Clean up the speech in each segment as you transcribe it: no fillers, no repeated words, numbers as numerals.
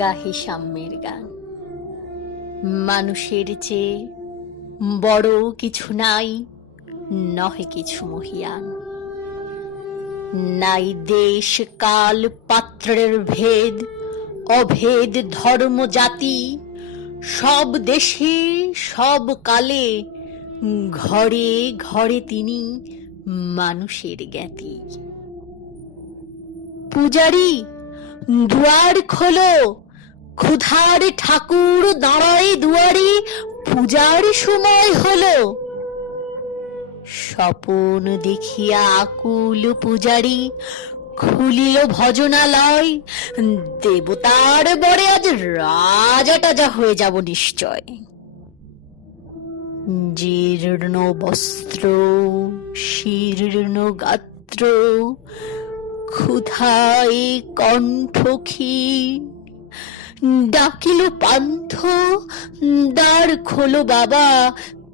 গাহে সাম্যের গান। মানুষের চেয়ে বড় কিছু নাই, নহে কিছু মহিয়ান। নাই দেশ কাল পাত্রের ভেদ, অভেদ ধর্ম জাতি। সব দেশে সব কালে ঘরে ঘরে তিনি মানুষের জ্ঞাতি। পূজারি দুয়ার খোলো, ক্ষুধার ঠাকুর দাঁড়ায় দুয়ারে, পূজার সময় হলো। স্বপন দেখিয়া আকুল পূজারি খুলিল ভজনালয়। দেবতার বরে আজ রাজা টাজা হয়ে যাব নিশ্চয়। জীর্ণ বস্ত্র শীর্ণ গাত্র, ক্ষুধায় কণ্ঠ ক্ষীণ। ডাকিল পান্থ দ্বার খোলো বাবা,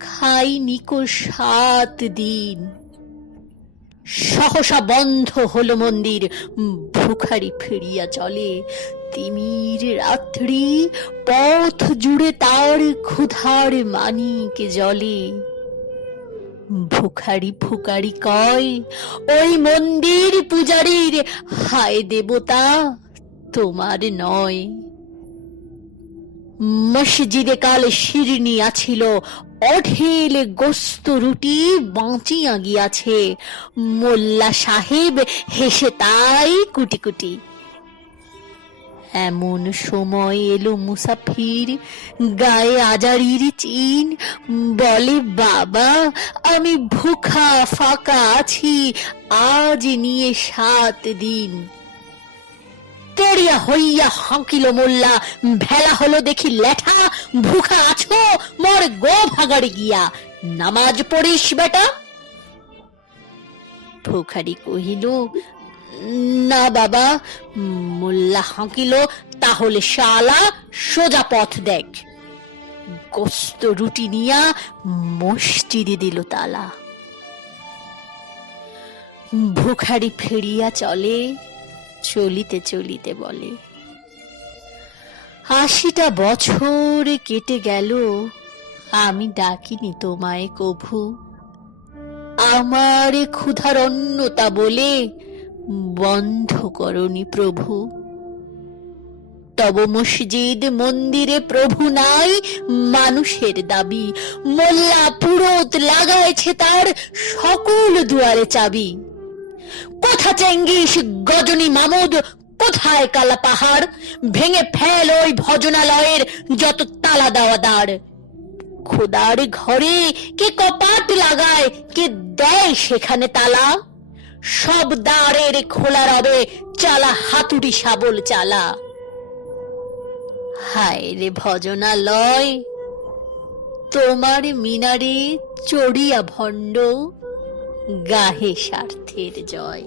খাইনি কো 7 দিন। সহসা বন্ধ হলো মন্দির, ভুখারি ফিরিয়া চলে। তিমির রাত্রি পথ জুড়ে তার ক্ষুধার মানিক জলে। ভুখারি ফুকারি কয় ওই মন্দির পূজারীর, হায় দেবতা তোমার নয়। মসজিদে কাল শিরনি আছিল, অঢেল গোস্ত রুটি বাঁচিয়া গিয়াছে। মোল্লা সাহেব হেসে তাই কুটি কুটি। এমন সময় এলো মুসাফির, গায়ে আজারির চিন। বলে বাবা আমি ভুখা ফাঁকা আছি, আজ নিয়ে 7 দিন। তেড়িয়া হইয়া হাঁকিল মোল্লা, ভেলা হলো দেখি ল্যাঠা। ভুখা আছো মর গো ভাগাড়ে গিয়া, নামাজ পড়িস বেটা। ভুখারি কহিল না বাবা। মোল্লা হাঁকিল তাহলে শালা সোজা পথ দেখ। গোস্ত রুটি নিয়া মসজিদে দিল তালা। ভুখারি ফিরিয়া চলে, চলিতে চলিতে বলে 80টা বছর কেটে গেল, আমি ডাকিনি তোমায় কভু। আমার ক্ষুধার অন্নতা বলে বন্ধ করনি প্রভু। তব মসজিদ মন্দিরে প্রভু নাই, মানুষের দাবি। মোল্লা পুরোত লাগাইছে তার সকল দুয়ারে চাবি। কোথা চেঙ্গিস গজনী মামুদ, কোথায় কালা পাহাড়? ভেঙে ফেল ওই ভজনালয়ের যত তালা দেওয়া দ্বার। খোদার ঘরে কে কপাট লাগায়, কে দেয় সেখানে তালা? সব দ্বারের খোলা রবে, চালা হাতুড়ি শাবল চালা। হায় রে ভজনালয়, তোমার মিনারে চড়িয়া ভণ্ড, গাহে স্বার্থের জয়।